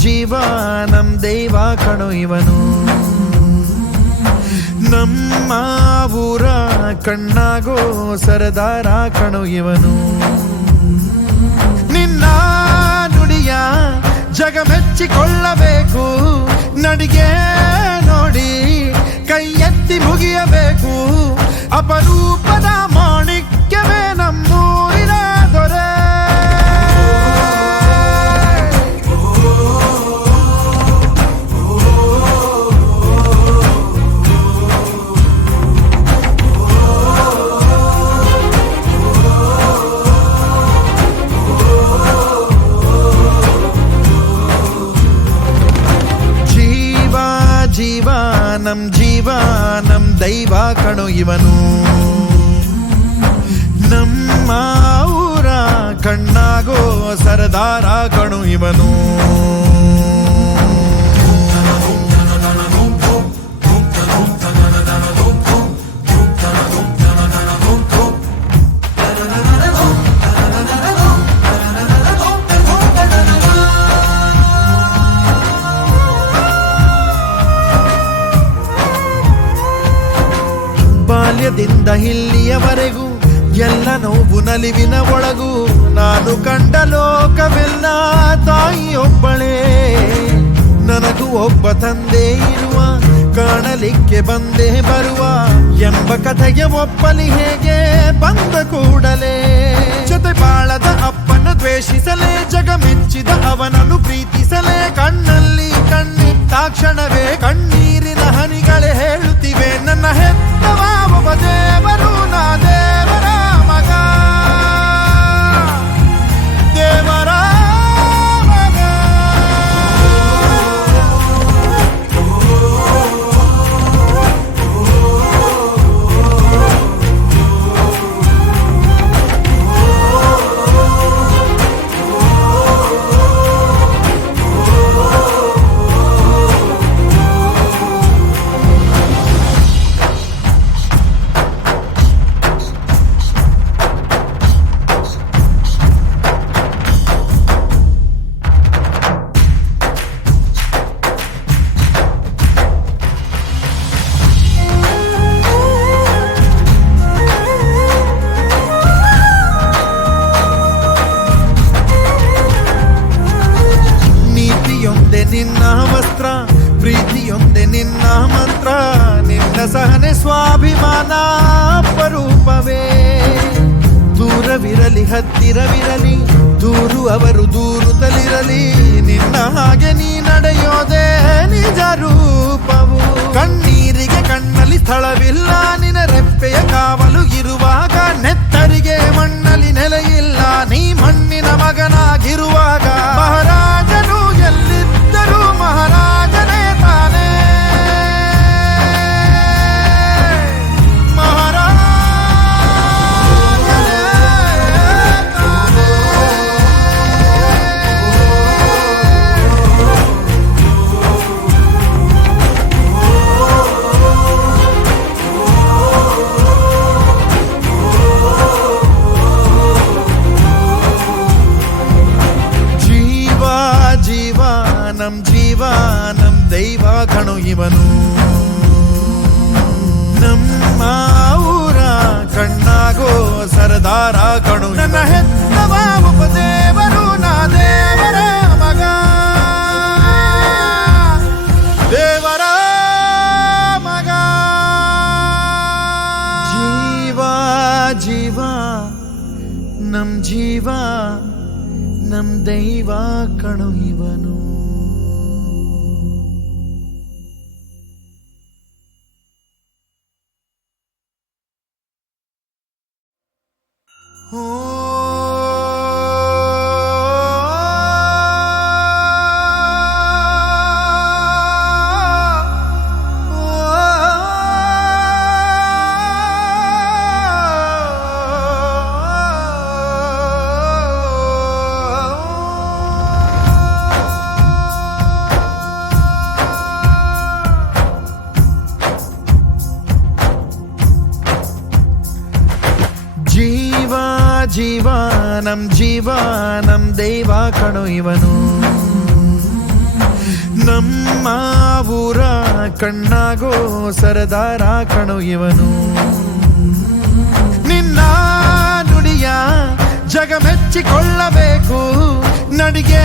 ಜೀವ ನಮ್ ದೈವ ಕಣೋ ಇವನು, ನಮ್ಮ ಊರ ಕಣ್ಣಾಗೋ ಸರದಾರ ಕಣೋ ಇವನು. ನಿನ್ನ ನುಡಿಯ ಜಗ ಮೆಚ್ಚಿಕೊಳ್ಳಬೇಕು, ನಡಿಗೆ ನೋಡಿ ಕೈ ಎತ್ತಿ ಮುಗಿಯಬೇಕು. ಅಪರೂಪದ ಮಾಣಿಕ್ಯವೇ ನಮ್ಮೂರಿನ ದೊರೆ. ಜೀವ ನಮ್ ದೈವ ಕಣೋ ಇವನು, ನಮ್ಮ ಊರ ಕಣ್ಣಾಗೋ ಸರದಾರ ಕಣೋ ಇವನು. ಬಾಲ್ಯದಿಂದ ಇಲ್ಲಿಯವರೆಗೂ ಎಲ್ಲ ನೋವು ನಲಿವಿನ ಒಳಗೂ ನಾನು ಕಂಡ ಲೋಕವೆಲ್ಲ ತಾಯಿಯೊಬ್ಬಳೇ. ನನಗೂ ಒಬ್ಬ ತಂದೆ ಇರುವ, ಕಾಣಲಿಕ್ಕೆ ಬಂದೇ ಬರುವ ಎಂಬ ಕಥೆಗೆ ಒಪ್ಪಲಿ ಹೇಗೆ ಬಂದ ಕೂಡಲೇ. ಜೊತೆ ಬಾಳದ ಅಪ್ಪನ ದ್ವೇಷಿಸಲೇ, ಜಗ ಮೆಚ್ಚಿದ ಅವನನ್ನು ಪ್ರೀತಿಸಲೇ. ಕಣ್ಣಲ್ಲಿ ಕಣ್ಣಿಟ್ಟಾಕ್ಷಣವೇ ಕಣ್ಣೀರಿನ ಹನಿಗಳೇ ಹೇಳುತ್ತಿವೆ, ನನ್ನ ಹೆತ್ತವ ಒಬ್ಬ ದೇವರು, ನಾ ದೇವರ ಮಗ, ದೇವರ ಮಗ. ನಿನ್ನ ವಸ್ತ್ರ, ಪ್ರೀತಿಯೊಂದೆ ನಿನ್ನ ಮಂತ್ರ, ನಿನ್ನ ಸಹನೆ ಸ್ವಾಭಿಮಾನ ಅಪರೂಪವೇ. ದೂರವಿರಲಿ ಹತ್ತಿರವಿರಲಿ, ದೂರು ಅವರು ದೂರುತ್ತಲಿರಲಿ, ನಿನ್ನ ಹಾಗೆ ನೀ ನಡೆಯೋದೇ ನಿಜ ರೂಪವು. ಕಣ್ಣೀರಿಗೆ ಕಣ್ಣಲ್ಲಿ ಸ್ಥಳವಿಲ್ಲ, ನಿನ್ನ ರೆಪ್ಪೆಯ ಕಾವಲು ಇರುವಾಗ, ನೆತ್ತರಿಗೆ ಮಣ್ಣಲ್ಲಿ ನೆಲೆಯಿಲ್ಲ, ನೀ ಮಣ್ಣಿನ ಮಗನಾಗಿರುವಾಗ. ಮಹಾರಾಜನು ಎಲ್ಲಿದ್ದರೂ ಮಹಾರಾಜನೇ ತಾನೇ, ಮಹಾರಾಜನೇ ತಾನೇ. ಜೀವ ನಮ್ ದೈವ ಕಣೋ ಇವನು, ನಮ್ಮ ಊರ ಕಣ್ಣಾಗೋ ಸರದಾರ ಕಣೋ. ನನ್ನ ಹೆತ್ತವ ಒಬ್ಬ ದೇವರು, ನಾ ದೇವರ ಮಗ, ದೇವರ ಮಗ. ಜೀವ ನಮ್ ದೈವ ಕಣೋ ಇವನು. ದೈವ ಕಣೋ ಇವನು. ನಮ್ಮ ಊರ ಕಣ್ಣಾಗೋ ಸರದಾರ ಕಣೋ ಇವನು. ನಿನ್ನ ನುಡಿಯ ಜಗ ಮೆಚ್ಚಿಕೊಳ್ಳಬೇಕು, ನಡಿಗೆ